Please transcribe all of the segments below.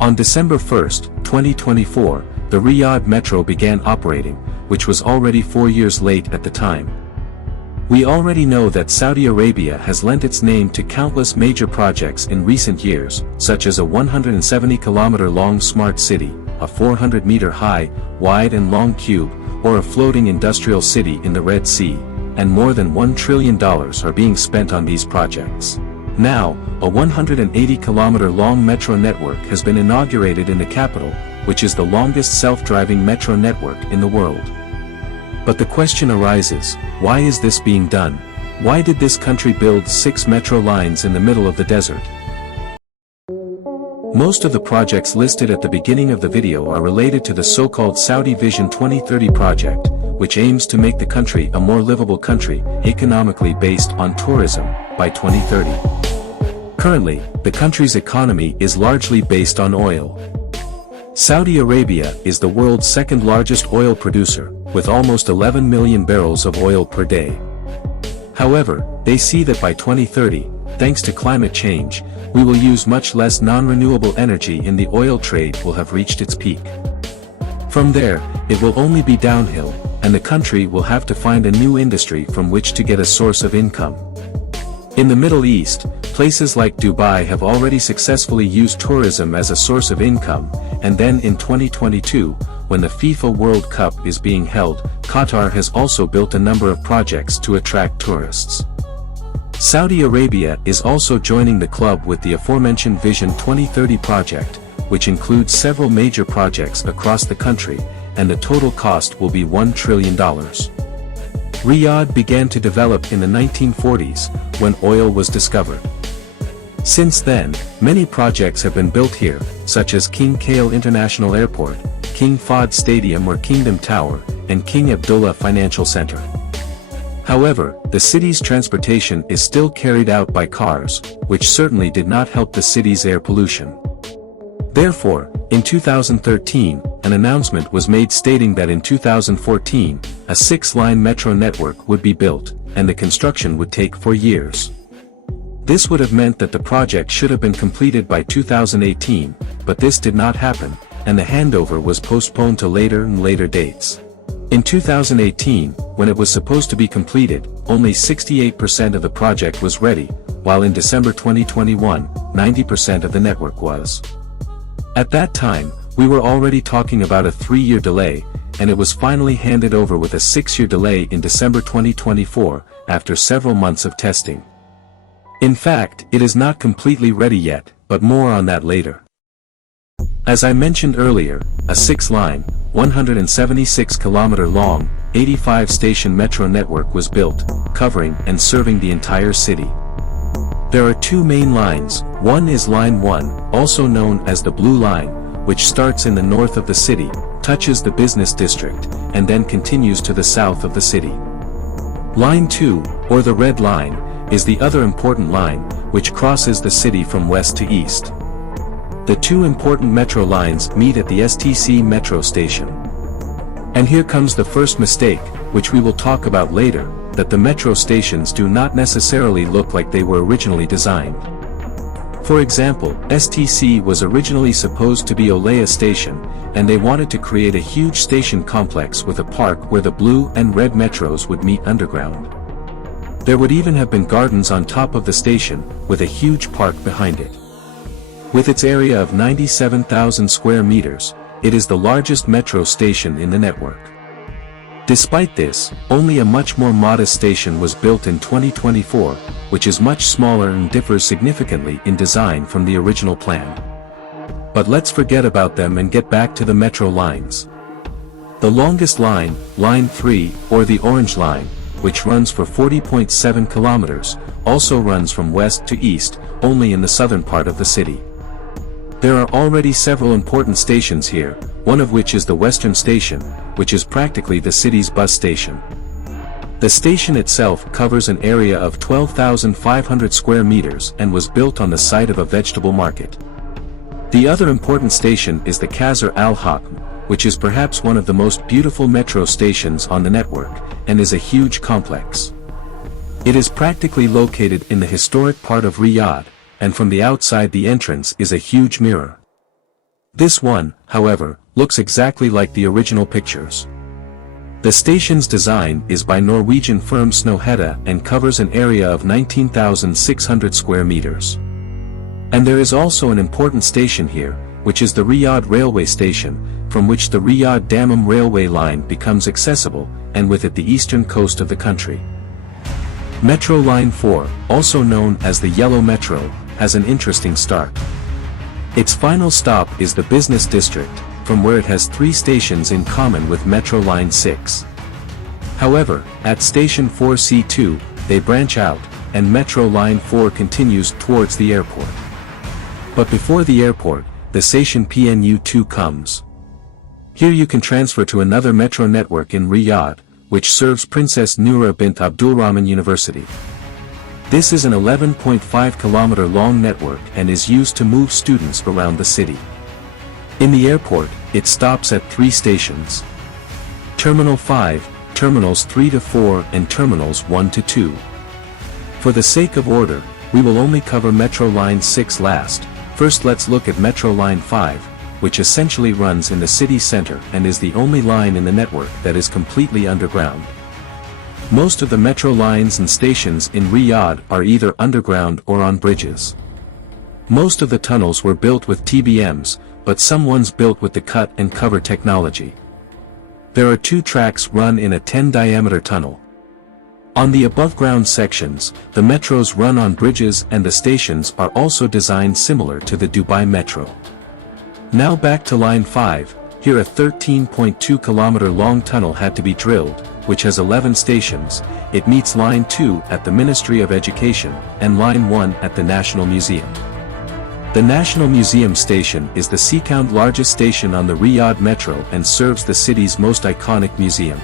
On December 1, 2024, the Riyadh Metro began operating, which was already 4 years late at the time. We already know that Saudi Arabia has lent its name to countless major projects in recent years, such as a 170-kilometer-long smart city, a 400-meter-high, wide and long cube, or a floating industrial city in the Red Sea, and more than $1 trillion are being spent on these projects. Now, a 180-kilometer-long metro network has been inaugurated in the capital, which is the longest self-driving metro network in the world. But the question arises, why is this being done? Why did this country build 6 metro lines in the middle of the desert? Most of the projects listed at the beginning of the video are related to the so-called Saudi Vision 2030 project, which aims to make the country a more livable country, economically based on tourism, by 2030. Currently, the country's economy is largely based on oil. Saudi Arabia is the world's second largest oil producer, with almost 11 million barrels of oil per day. However, they see that by 2030, thanks to climate change, we will use much less non-renewable energy and the oil trade will have reached its peak. From there, it will only be downhill, and the country will have to find a new industry from which to get a source of income. In the Middle East, places like Dubai have already successfully used tourism as a source of income, and then in 2022, when the FIFA World Cup is being held, Qatar has also built a number of projects to attract tourists. Saudi Arabia is also joining the club with the aforementioned Vision 2030 project, which includes several major projects across the country, and the total cost will be $1 trillion. Riyadh began to develop in the 1940s, when oil was discovered. Since then, many projects have been built here, such as King Khaled International Airport, King Fahd Stadium or Kingdom Tower, and King Abdullah Financial Center. However, the city's transportation is still carried out by cars, which certainly did not help the city's air pollution. Therefore, in 2013, an announcement was made stating that in 2014, a 6-line metro network would be built, and the construction would take 4 years. This would have meant that the project should have been completed by 2018, but this did not happen, and the handover was postponed to later and later dates. In 2018, when it was supposed to be completed, only 68% of the project was ready, while in December 2021, 90% of the network was. At that time, we were already talking about a 3-year delay, and it was finally handed over with a 6-year delay in December 2024, after several months of testing. In fact, it is not completely ready yet, but more on that later. As I mentioned earlier, a 6-line, 176-kilometer-long, 85-station metro network was built, covering and serving the entire city. There are 2 main lines. One is Line 1, also known as the Blue Line, which starts in the north of the city, touches the business district, and then continues to the south of the city. Line 2, or the Red Line, is the other important line, which crosses the city from west to east. The 2 important metro lines meet at the STC metro station. And here comes the first mistake, which we will talk about later, that the metro stations do not necessarily look like they were originally designed. For example, STC was originally supposed to be Olea Station, and they wanted to create a huge station complex with a park where the blue and red metros would meet underground. There would even have been gardens on top of the station, with a huge park behind it. With its area of 97,000 square meters, it is the largest metro station in the network. Despite this, only a much more modest station was built in 2024, which is much smaller and differs significantly in design from the original plan. But let's forget about them and get back to the metro lines. The longest line, Line 3, or the Orange Line, which runs for 40.7 kilometers, also runs from west to east, only in the southern part of the city. There are already several important stations here, one of which is the Western Station, which is practically the city's bus station. The station itself covers an area of 12,500 square meters and was built on the site of a vegetable market. The other important station is the Qasr Al-Hakm, which is perhaps one of the most beautiful metro stations on the network, and is a huge complex. It is practically located in the historic part of Riyadh, and from the outside the entrance is a huge mirror. This one, however, looks exactly like the original pictures. The station's design is by Norwegian firm Snøhetta and covers an area of 19,600 square meters. And there is also an important station here, which is the Riyadh railway station, from which the Riyadh-Dammam railway line becomes accessible, and with it the eastern coast of the country. Metro Line 4, also known as the Yellow Metro, has an interesting start. Its final stop is the business district, from where it has 3 stations in common with Metro Line 6. However, at Station 4C2, they branch out, and Metro Line 4 continues towards the airport. But before the airport, the station PNU2 comes. Here you can transfer to another metro network in Riyadh, which serves Princess Noura bint Abdulrahman University. This is an 11.5 kilometer long network and is used to move students around the city. In the airport, it stops at 3 stations: Terminal 5, Terminals 3 to 4 and Terminals 1 to 2. For the sake of order, we will only cover Metro Line 6 last. First let's look at Metro Line 5, which essentially runs in the city center and is the only line in the network that is completely underground. Most of the metro lines and stations in Riyadh are either underground or on bridges. Most of the tunnels were built with TBMs, but some ones built with the cut and cover technology. There are 2 tracks run in a 10-diameter tunnel. On the above-ground sections, the metros run on bridges and the stations are also designed similar to the Dubai Metro. Now back to Line 5, here a 13.2 kilometer long tunnel had to be drilled, which has 11 stations. It meets Line 2 at the Ministry of Education, and Line 1 at the National Museum. The National Museum station is the second largest station on the Riyadh Metro and serves the city's most iconic museum.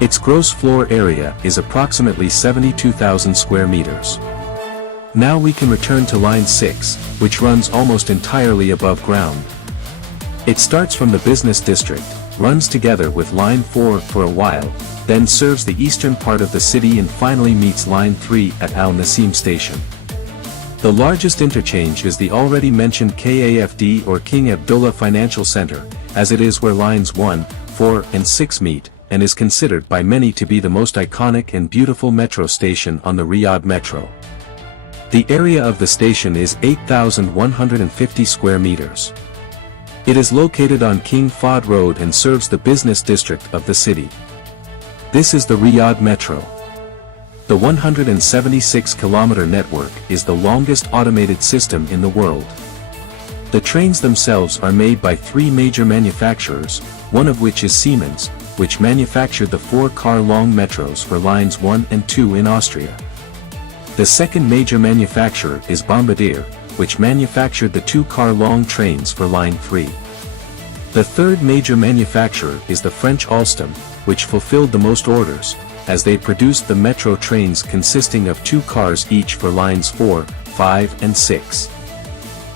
Its gross floor area is approximately 72,000 square meters. Now we can return to Line 6, which runs almost entirely above ground. It starts from the business district, runs together with Line 4 for a while, then serves the eastern part of the city and finally meets Line 3 at Al Nasim station. The largest interchange is the already mentioned KAFD or King Abdullah Financial Center, as it is where Lines 1, 4 and 6 meet, and is considered by many to be the most iconic and beautiful metro station on the Riyadh Metro. The area of the station is 8,150 square meters. It is located on King Fahd Road and serves the business district of the city. This is the Riyadh Metro. The 176-kilometer network is the longest automated system in the world. The trains themselves are made by 3 major manufacturers, one of which is Siemens, which manufactured the 4-car-long metros for Lines 1 and 2 in Austria. The second major manufacturer is Bombardier, which manufactured the 2-car-long trains for Line 3. The third major manufacturer is the French Alstom, which fulfilled the most orders, as they produced the metro trains consisting of 2 cars each for Lines 4, 5 and 6.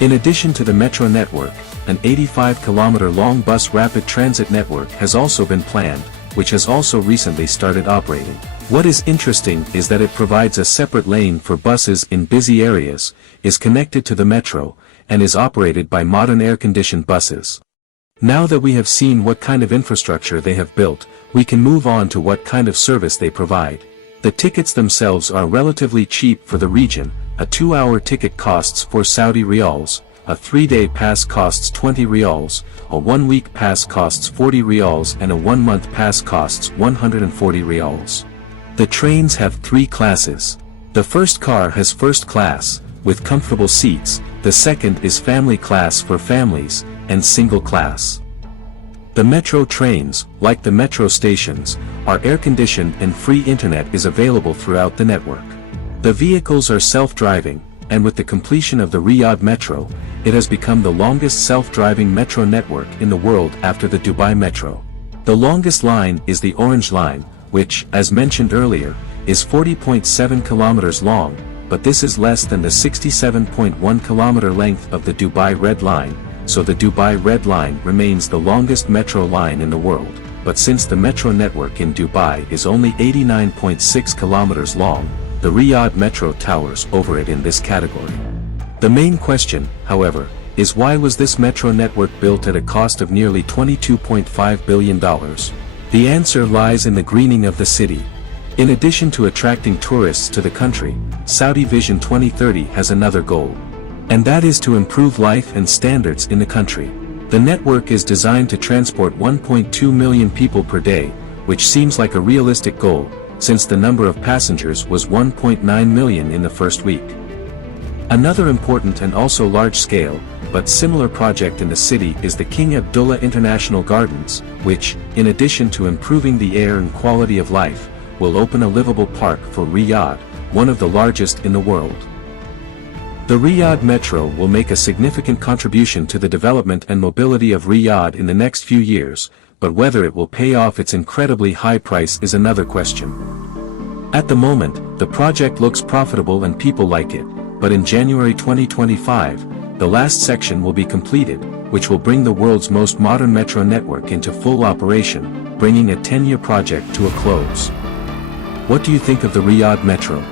In addition to the metro network, an 85-kilometer long bus rapid transit network has also been planned, which has also recently started operating. What is interesting is that it provides a separate lane for buses in busy areas, is connected to the metro, and is operated by modern air-conditioned buses. Now that we have seen what kind of infrastructure they have built, we can move on to what kind of service they provide. The tickets themselves are relatively cheap for the region. A 2-hour ticket costs 4 Saudi riyals, a 3-day pass costs 20 riyals, a 1-week pass costs 40 riyals and a 1-month pass costs 140 riyals. The trains have 3 classes. The first car has first class, with comfortable seats, the second is family class for families, and single class. The metro trains, like the metro stations, are air-conditioned and free internet is available throughout the network. The vehicles are self-driving, and with the completion of the Riyadh Metro, it has become the longest self-driving metro network in the world after the Dubai Metro. The longest line is the Orange Line, which, as mentioned earlier, is 40.7 kilometers long, but this is less than the 67.1 kilometer length of the Dubai Red Line, so the Dubai Red Line remains the longest metro line in the world, but since the metro network in Dubai is only 89.6 kilometers long, the Riyadh Metro towers over it in this category. The main question, however, is why was this metro network built at a cost of nearly $22.5 billion? The answer lies in the greening of the city. In addition to attracting tourists to the country, Saudi Vision 2030 has another goal. And that is to improve life and standards in the country. The network is designed to transport 1.2 million people per day, which seems like a realistic goal, since the number of passengers was 1.9 million in the first week. Another important and also large-scale, but similar project in the city is the King Abdullah International Gardens, which, in addition to improving the air and quality of life, will open a livable park for Riyadh, one of the largest in the world. The Riyadh Metro will make a significant contribution to the development and mobility of Riyadh in the next few years, but whether it will pay off its incredibly high price is another question. At the moment, the project looks profitable and people like it, but in January 2025, the last section will be completed, which will bring the world's most modern metro network into full operation, bringing a 10-year project to a close. What do you think of the Riyadh Metro?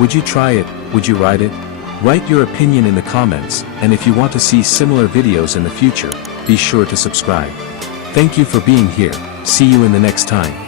Would you try it? Would you ride it? Write your opinion in the comments, and if you want to see similar videos in the future, be sure to subscribe. Thank you for being here. See you in the next time.